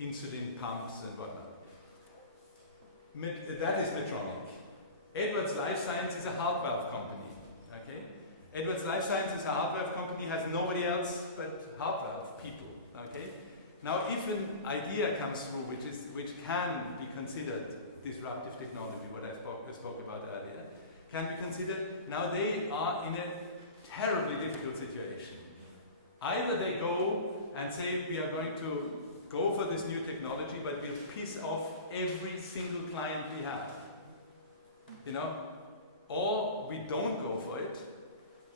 Insulin pumps and whatnot. That is Medtronic. Edwards Lifesciences is a heart valve company. Okay? Edwards Lifesciences is a heart valve company, has nobody else but heart valve people. Okay? Now, if an idea comes through which can be considered disruptive technology, what I spoke about earlier, can be considered, now they are in a terribly difficult situation. Either they go and say, we are going to go for this new technology, but we'll piss off every single client we have. Or we don't go for it,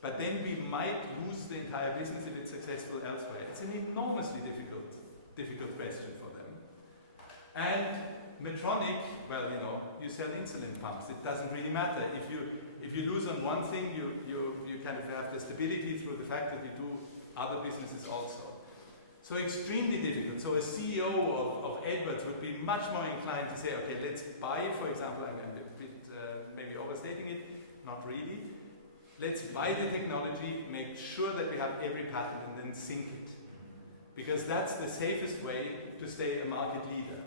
but then we might lose the entire business if it's successful elsewhere. It's an enormously difficult question for them. And Medtronic, well, you sell insulin pumps. It doesn't really matter. If you lose on one thing, you kind of have the stability through the fact that we do other businesses also. So extremely difficult. So a CEO of Edwards would be much more inclined to say, okay, let's buy, for example, I'm a bit maybe overstating it, not really. Let's buy the technology, make sure that we have every patent, and then sync it. Because that's the safest way to stay a market leader.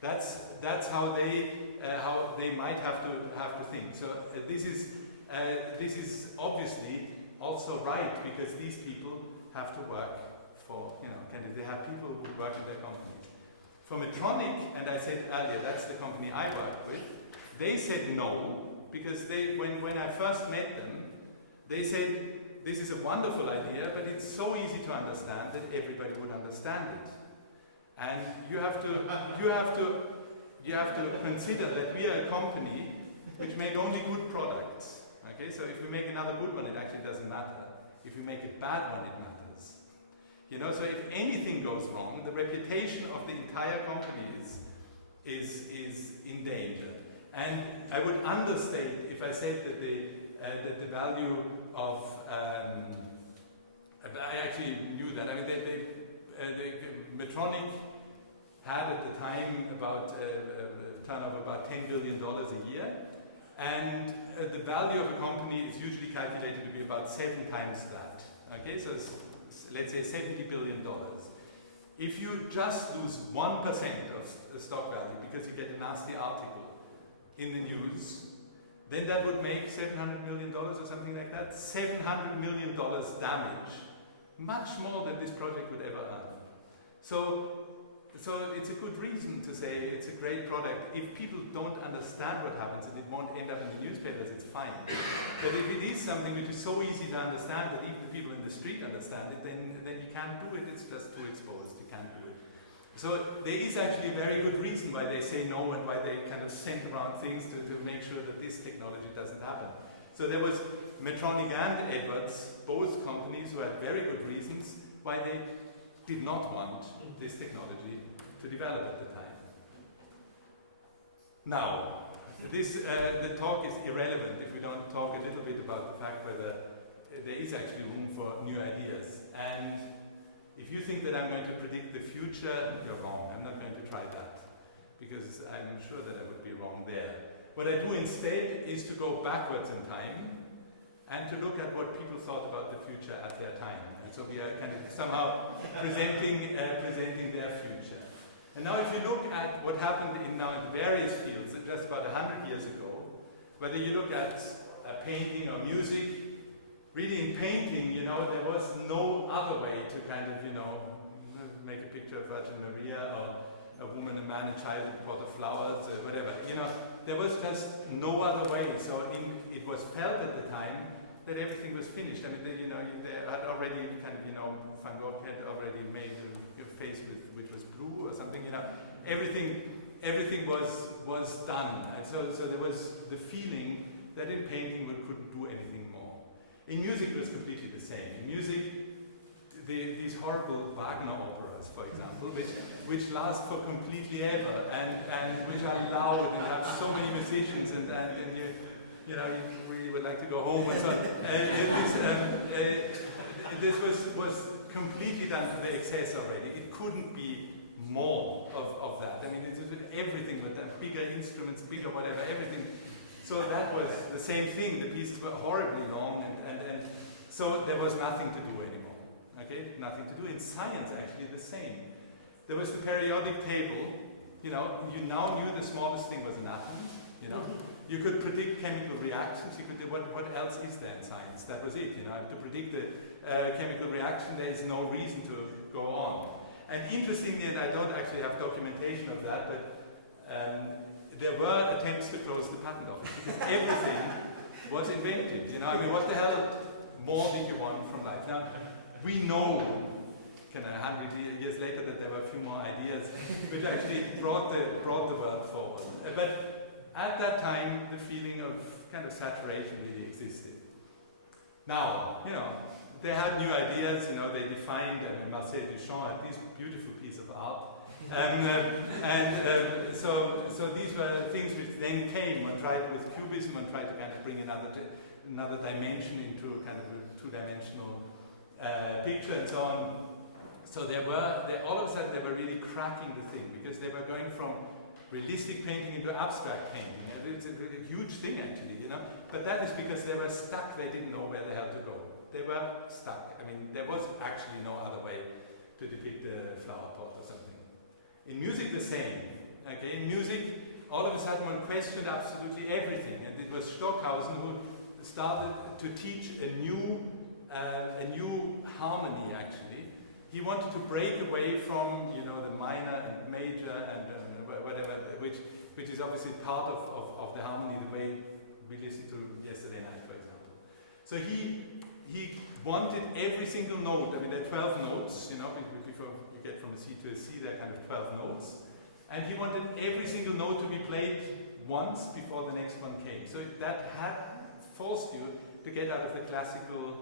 That's how they might have to think. So this is obviously also right, because these people have to work for, they have people who work in their company. For Medtronic, and I said earlier, that's the company I work with, they said no, because when I first met them, they said, this is a wonderful idea, but it's so easy to understand that everybody would understand it. And you have to consider that we are a company which make only good products. Okay, so if we make another good one, it actually doesn't matter. If we make a bad one, it matters. So if anything goes wrong, the reputation of the entire company is in danger. And I would understate if I said that the value of I actually knew that. I mean, Medtronic had at the time about turnover about $10 billion a year, and the value of a company is usually calculated to be about 7 times that. Okay, so let's say $70 billion. If you just lose 1% of the stock value because you get a nasty article in the news, then that would make $700 million or something like that. $700 million damage, much more than this project would ever earn. So it's a good reason to say it's a great product. If people don't understand what happens and it won't end up in the newspapers, it's fine. But if it is something which is so easy to understand that even the people in the street understand it, then you can't do it. It's just too exposed. You can't do it. So there is actually a very good reason why they say no and why they kind of send around things to make sure that this technology doesn't happen. So there was Medtronic and Edwards, both companies who had very good reasons why they did not want this technology to develop at the time. Now, the talk is irrelevant if we don't talk a little bit about the fact whether there is actually room for new ideas. And if you think that I'm going to predict the future, you're wrong. I'm not going to try that, because I'm sure that I would be wrong there. What I do instead is to go backwards in time and to look at what people thought about the future at their time. And so we are kind of somehow presenting their future. And now if you look at what happened in various fields just about 100 years ago, whether you look at painting or music, really in painting, there was no other way to kind of, make a picture of Virgin Maria or a woman, a man, a child, a pot of flowers, whatever. There was just no other way. So it was felt at the time that everything was finished. I mean, they had already kind of, Van Gogh had already made your face which was blue or something. Everything was done. And so there was the feeling that in painting we couldn't do anything more. In music it was completely the same. In music, these horrible Wagner operas, for example, which last for completely ever and which are loud and have so many musicians and you really would like to go home and so on. This was completely done to the excess already. It couldn't be more of that. I mean, everything with them, bigger instruments, bigger whatever, everything. So that was the same thing. The pieces were horribly long and so there was nothing to do anymore. Okay, nothing to do. In science, actually, the same. There was the periodic table. You now knew the smallest thing was an atom. You could predict chemical reactions. You could do what else is there in science? That was it. To predict the chemical reaction, there is no reason to go on. And interestingly, and I don't actually have documentation of that, but there were attempts to close the patent office because everything was invented. I mean, what the hell more did you want from life? Now, we know, 100 years later, that there were a few more ideas which actually brought the world forward. But at that time, the feeling of kind of saturation really existed. Now, they had new ideas. They defined. Marcel Duchamp had this beautiful piece of art, so these were things which then came. One tried with Cubism. One tried to kind of bring another dimension into kind of a two-dimensional picture and so on. So all of a sudden they were really cracking the thing, because they were going from realistic painting into abstract painting. It's a huge thing actually, you know. But that is because they were stuck, they didn't know where the hell to go. They were stuck. I mean, there was actually no other way to depict a flower pot or something. In music, the same. Okay, in music, all of a sudden one questioned absolutely everything, and it was Stockhausen who started to teach a new harmony. Actually, he wanted to break away from, you know, the minor and major and whatever, which is obviously part of the harmony, the way we listened to yesterday night, for example. So he wanted every single note. I mean, there are 12 notes, you know, before you get from a C to a C, there are kind of 12 notes. And he wanted every single note to be played once before the next one came. So that had forced you to get out of the classical,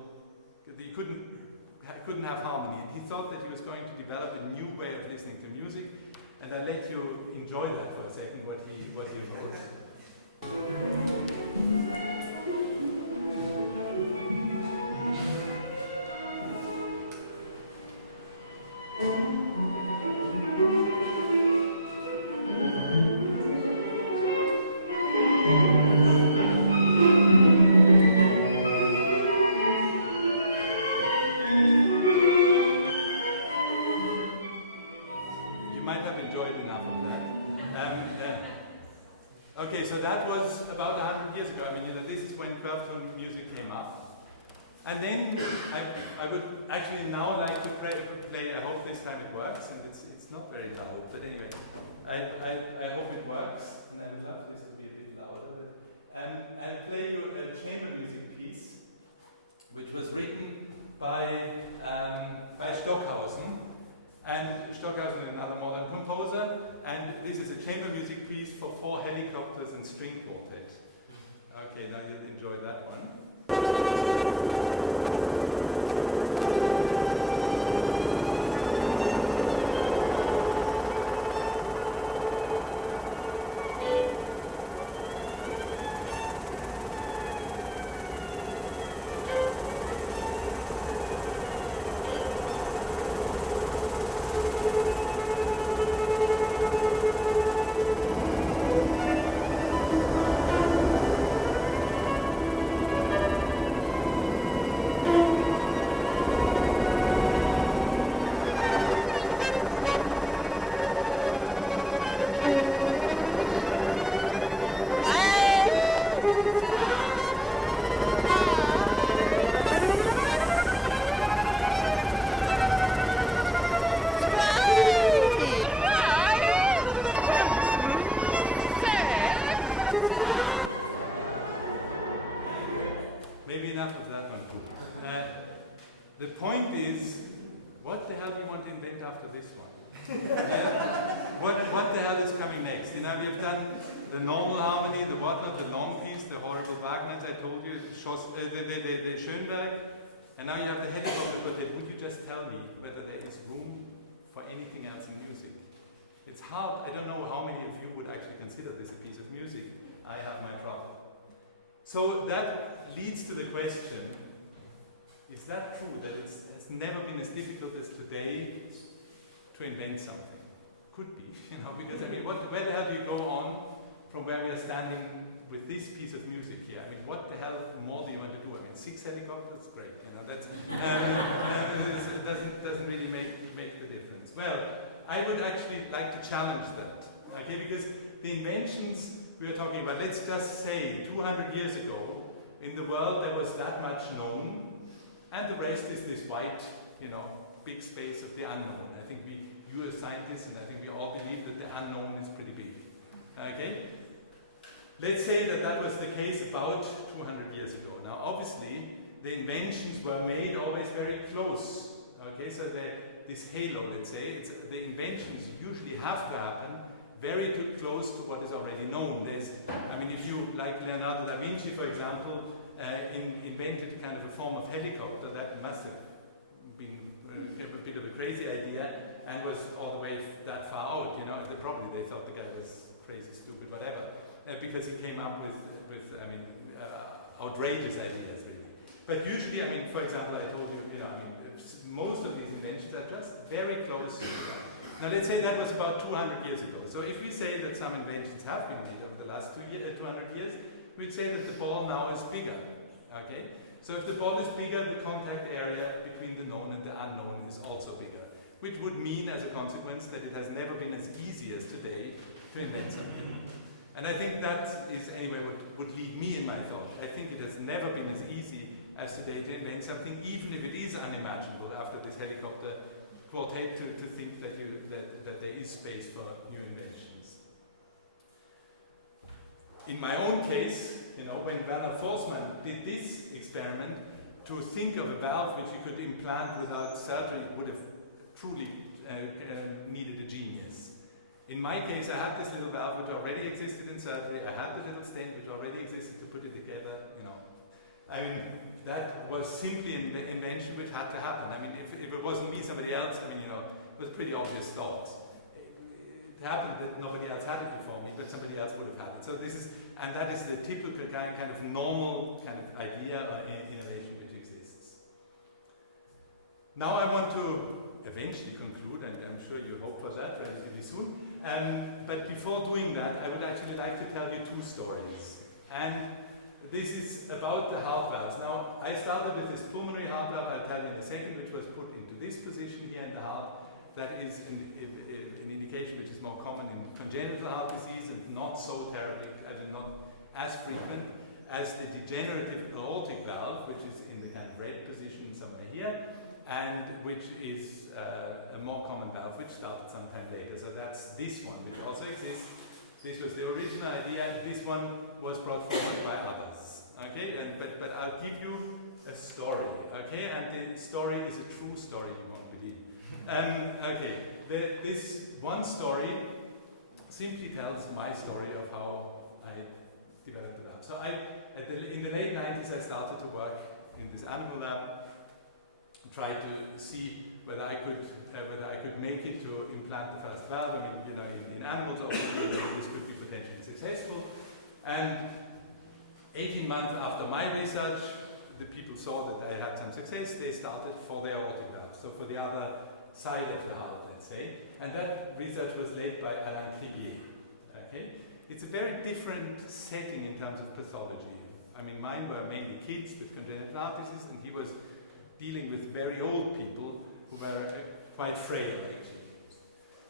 you couldn't have harmony. And he thought that he was going to develop a new way of listening to music. And I'll let you enjoy that for a second, what he wrote. Okay, so that was about 100 years ago. I mean, you know, this is when 12-tone music came up. And then I would actually now like to play, I hope this time it works, and it's not very loud, but anyway, I hope it works, and I would love this to be a bit louder. And I'll play you a chamber music piece, which was written by Stockhausen. And Stockhausen is another modern composer, and this is a chamber music piece for 4 helicopters and string quartet. Okay, now you'll enjoy that one. What the hell is coming next? You know, we have done the normal harmony, the whatnot, the long piece, the horrible Wagners I told you, the Schönberg, and now you have the helicopter quartet. Would you just tell me whether there is room for anything else in music? It's hard. I don't know how many of you would actually consider this a piece of music. I have my trouble. So that leads to the question, is that true that it's never been as difficult as today to invent something? Could be, you know, because I mean, where the hell do you go on from where we are standing with this piece of music here? I mean, what the hell more do you want to do? I mean, 6 helicopters, great, you know, that's doesn't really make the difference. Well, I would actually like to challenge that, okay, because the inventions we are talking about, let's just say 200 years ago, in the world there was that much known, and the rest is this white, you know, big space of the unknown. I think you are scientists, and I think we all believe that the unknown is pretty big. Okay? Let's say that was the case about 200 years ago. Now, obviously, the inventions were made always very close. Okay, so this halo, let's say, the inventions usually have to happen very close to what is already known. I mean, if you, like Leonardo da Vinci, for example, invented kind of a form of helicopter, that must have been a bit of a crazy idea, and was all the way that far out, you know. Probably they thought the guy was crazy, stupid, whatever, because he came up with I mean, outrageous ideas, really. But usually, I mean, for example, I told you, you know, I mean, most of these inventions are just very close to that. Now let's say that was about 200 years ago. So if we say that some inventions have been made over the last 200 years, we'd say that the ball now is bigger. Okay? So if the ball is bigger, the contact area between the known and the unknown is also bigger, which would mean as a consequence that it has never been as easy as today to invent something. And I think that is anyway what would lead me in my thought. I think it has never been as easy as today to invent something, even if it is unimaginable after this helicopter quartet to think that there is space for new inventions. In my own case, when Werner Forsman did this experiment, to think of a valve which you could implant without surgery would have truly needed a genius. In my case, I had this little valve which already existed in surgery. I had the little stent which already existed to put it together. I mean, that was simply an invention which had to happen. I mean, if it wasn't me, somebody else. I mean, it was a pretty obvious thought. It happened that nobody else had it before me, but somebody else would have had it. So that is the typical kind of normal kind of idea or innovation which exists. Now I want to eventually conclude, and I'm sure you hope for that relatively soon. But before doing that, I would actually like to tell you two stories. And this is about the heart valves. Now, I started with this pulmonary heart valve, I'll tell you in a second, which was put into this position here in the heart. That is an indication which is more common in congenital heart disease and not so terribly, not as frequent as the degenerative aortic valve, which is in the kind of red position somewhere here, and which is a more common valve, which started sometime later. So that's this one, which also exists. This was the original idea, and this one was brought forward by others. Okay, but I'll give you a story. Okay, and the story is a true story, you won't believe. Okay, this one story simply tells my story of how I developed the lab. So in the late 90s, I started to work in this animal lab, try to see whether I could make it to implant the first valve. I mean, in animals, obviously, this could be potentially successful. And 18 months after my research, the people saw that I had some success. They started for their aortic valve, so for the other side of the heart, let's say. And that research was led by Alain Cribier. Okay, it's a very different setting in terms of pathology. I mean, mine were mainly kids with congenital heart disease, and he was dealing with very old people who were quite frail, actually.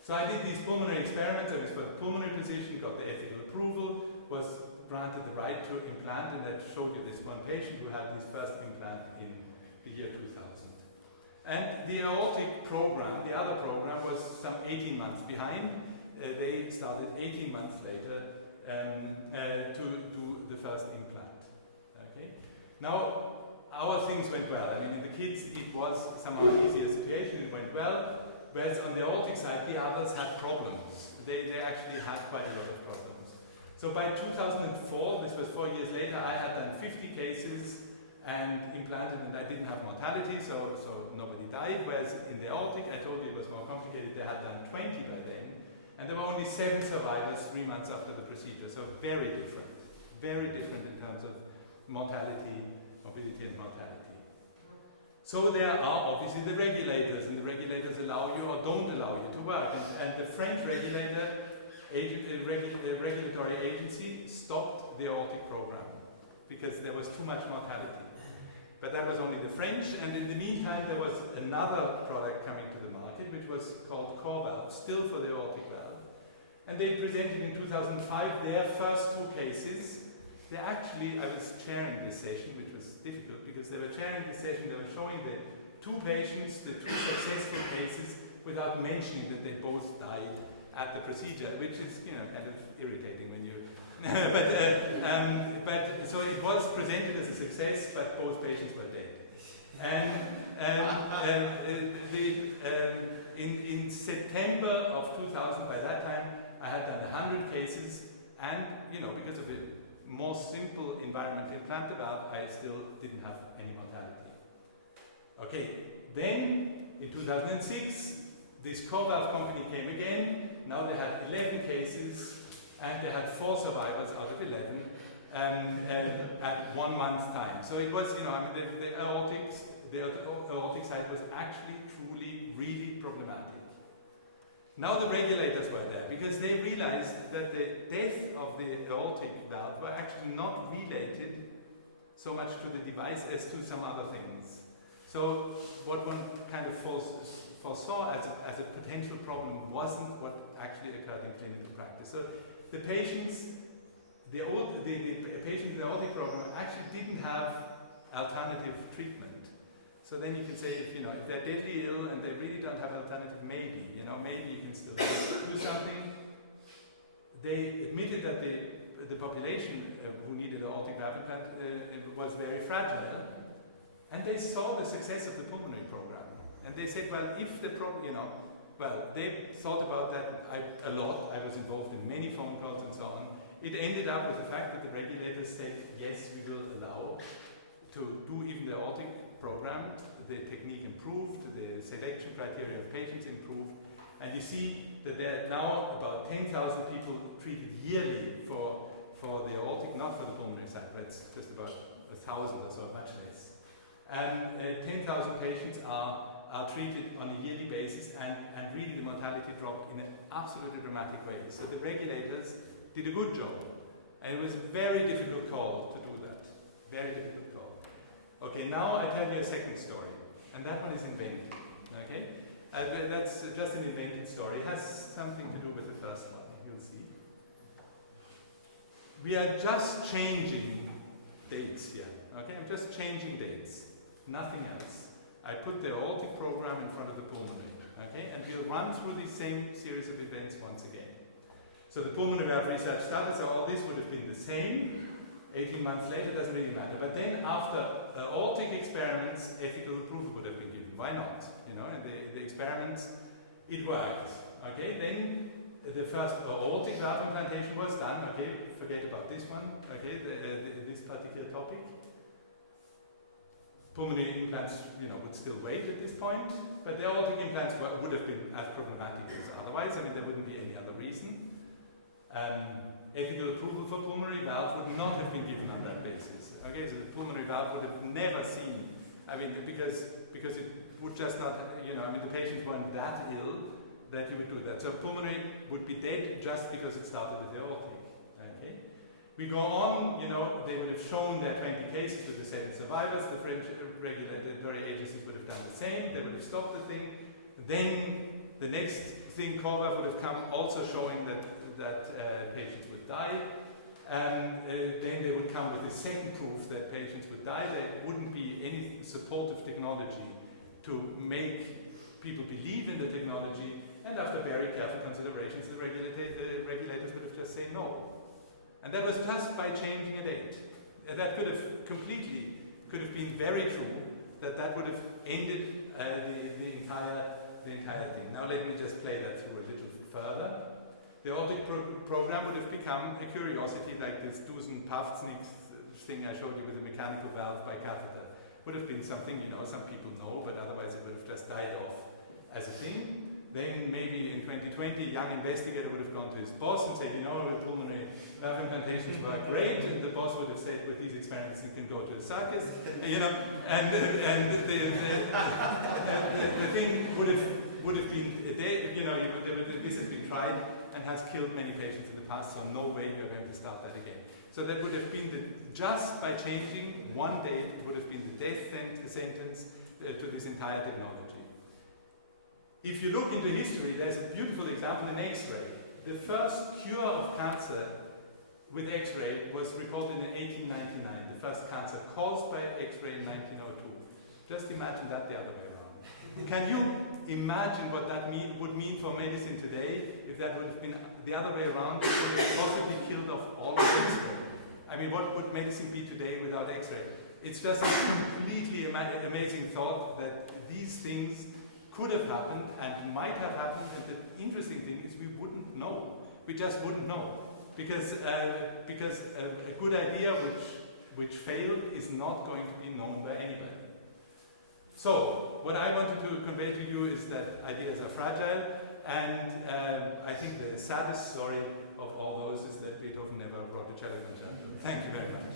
So I did these pulmonary experiments. I was for the pulmonary position, got the ethical approval, was granted the right to implant, and I showed you this one patient who had his first implant in the year 2000. And the aortic program, the other program, was some 18 months behind. They started 18 months later to do the first implant. Okay. Now, our things went well. I mean, in the kids, it was somehow an easier situation. It went well. Whereas on the aortic side, the others had problems. They actually had quite a lot of problems. So by 2004, this was 4 years later, I had done 50 cases and implanted, and I didn't have mortality, so nobody died. Whereas in the aortic, I told you it was more complicated. They had done 20 by then, and there were only 7 survivors 3 months after the procedure. So very different in terms of mortality, morbidity, and mortality. So there are obviously the regulators, and the regulators allow you or don't allow you to work. And the French regulatory agency stopped the aortic program because there was too much mortality. But that was only the French, and in the meantime there was another product coming to the market which was called core valve, still for the aortic valve. And they presented in 2005 their first 2 cases. They actually, I was chairing this session, which was difficult because they were chairing this session, they were showing the 2 patients, the 2 successful cases, without mentioning that they both died at the procedure, which is, kind of irritating when you... but so it was presented as a success, but both patients were dead. And in September of 2000, by that time, I had done 100 cases, and, because of it, more simple environment to implant the valve, I still didn't have any mortality. Okay, then in 2006, this core valve company came again. Now they had 11 cases, and they had 4 survivors out of 11 at 1 month's time. So it was, the aortics the aortic side was actually truly, really problematic. Now the regulators were there because they realized that the death of the aortic valve were actually not related so much to the device as to some other things. So what one kind of foresaw as a potential problem wasn't what actually occurred in clinical practice. So the patients, the patients in the aortic program actually didn't have alternative treatment. So then you can say, if they're deadly ill and they really don't have alternative, maybe you can still do something. They admitted that the population who needed aortic valve implant was very fragile, and they saw the success of the pulmonary program. And they said, well, if the they thought about that a lot. I was involved in many phone calls and so on. It ended up with the fact that the regulators said, yes, we will allow to do even the aortic program. The technique improved, the selection criteria of patients improved, and you see that there are now about 10,000 people treated yearly for the aortic, not for the pulmonary side, but it's just about 1,000 or so, much less. And 10,000 patients are treated on a yearly basis, and really the mortality dropped in an absolutely dramatic way. So the regulators did a good job, and it was a very difficult call to do that. Very difficult call. Okay, now I tell you a second story, and that one is invented. Okay, that's just an invented story. It has something to do with the first one. You'll see. We are just changing dates here. Okay, I'm just changing dates. Nothing else. I put the aortic program in front of the pulmonary. Okay, and we'll run through the same series of events once again. So the pulmonary valve research started. So all this would have been the same. 18 months later, doesn't really matter. But then after aortic experiments, ethical approval would have been given. Why not? And the experiments, it worked. Okay, then the first aortic valve implantation was done. Okay, forget about this one. Okay, this particular topic. Pulmonary implants, would still wait at this point, but the aortic implants would have been as problematic as otherwise. There wouldn't be any other reason. Ethical approval for pulmonary valve would not have been given on that basis. Okay, so the pulmonary valve would have never seen, because it would just not, the patients weren't that ill that you would do that. So pulmonary would be dead just because it started with the aortic. Okay, we go on, they would have shown their 20 cases with the 7 survivors. The French regulatory agencies would have done the same. They would have stopped the thing. Then the next thing, CORVA, would have come also showing that patients would die, and then they would come with the second proof that patients would die. There wouldn't be any supportive technology to make people believe in the technology, and after very careful considerations, the regulators would have just said no. And that was just by changing a date. That could have been very true, that would have ended the entire thing. Now let me just play that through a little further. The aortic program would have become a curiosity, like this Dusen-Pavtsnik thing I showed you with a mechanical valve by catheter. Would have been something, some people know, but otherwise it would have just died off as a thing. Then maybe in 2020, a young investigator would have gone to his boss and said, pulmonary valve implantations were great, and the boss would have said, with these experiments you can go to a circus, and the thing would have been, this has been tried and has killed many patients in the past, so no way you're going to start that again. So that would have been just by changing one date, it would have been the death sentence to this entire technology. If you look into history, there's a beautiful example in X-ray. The first cure of cancer with X-ray was reported in 1899, the first cancer caused by X-ray in 1902. Just imagine that the other way around. Can you imagine what that would mean for medicine today if that would have been the other way around? It would have possibly killed off all of X-ray. What would medicine be today without X-ray? It's just a completely amazing thought that these things could have happened and might have happened, and the interesting thing is we wouldn't know. We just wouldn't know. Because a good idea which failed is not going to be known by anybody. So, what I wanted to convey to you is that ideas are fragile, and I think the saddest story of all those is that Beethoven never brought a cello concerto. Thank you very much.